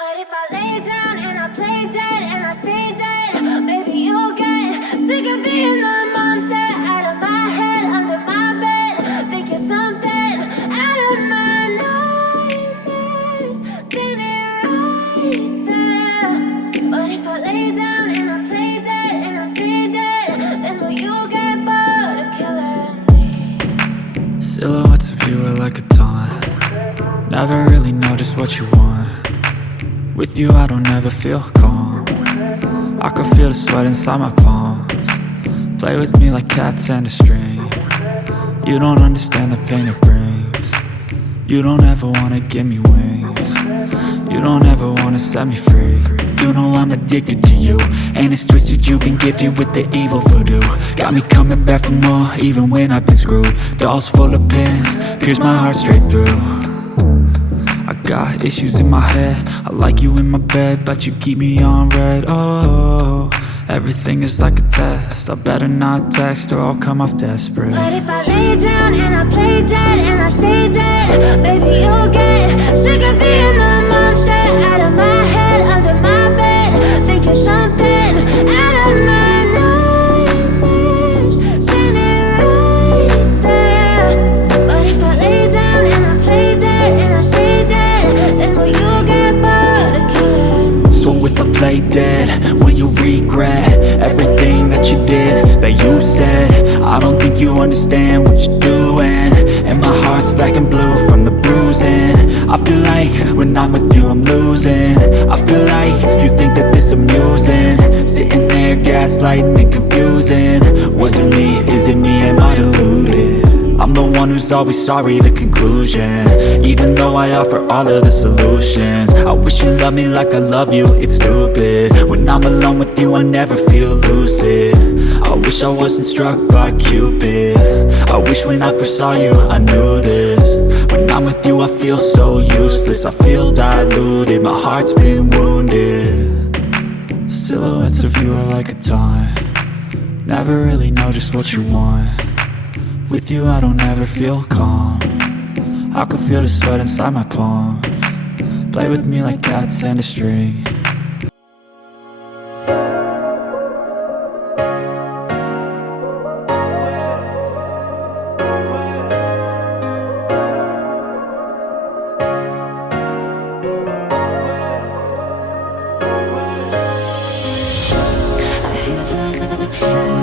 But if I lay down and I play dead and I stay dead, maybe you'll get sick of being the monster out of my head, under my bed. Think you're something out of my nightmares, standing right there. But if I lay down and I play dead and I stay dead, then will you get bored of killing me? Silhouettes of you are like a taunt. Never really know just what you want. With you I don't ever feel calm. I can feel the sweat inside my palms. Play with me like cats and a string. You don't understand the pain it brings. You don't ever wanna give me wings. You don't ever wanna set me free. You know I'm addicted to you, and it's twisted, you've been gifted with the evil voodoo. Got me coming back for more, even when I've been screwed. Dolls full of pins, pierce my heart straight through. I got issues in my head, I like you in my bed, but you keep me on red. Oh, everything is like a test, I better not text or I'll come off desperate. But if I lay down and I play dead and I stay dead, baby you'll get sick of being the monster out of my head, under my bed. Think you're something out of my nightmares, standing right there. But if I lay down and I play dead and I stay dead, then will you get bored of killing me? So if I play dead, will you regret everything that you did, that you said? I don't think you understand what you're doing, and my heart's black and blue from the bruising. I feel like when I'm with you I'm losing. I feel like you think that this amusing, sitting there gaslighting and confusing. Was it me? Is it me? Am I deluded? I'm the one who's always sorry, the conclusion, even though I offer all of the solutions. I wish you loved me like I love you, it's stupid. When I'm alone with you I never feel lucid. I wish I wasn't struck by Cupid. I wish when I first saw you I knew this. When I'm with you I feel so useless, I feel diluted, my heart's been wounded. Silhouettes of you are like a taunt. Never really know just what you want. With you I don't ever feel calm. I can feel the sweat inside my palms. Play with me like cats and a string. I feel the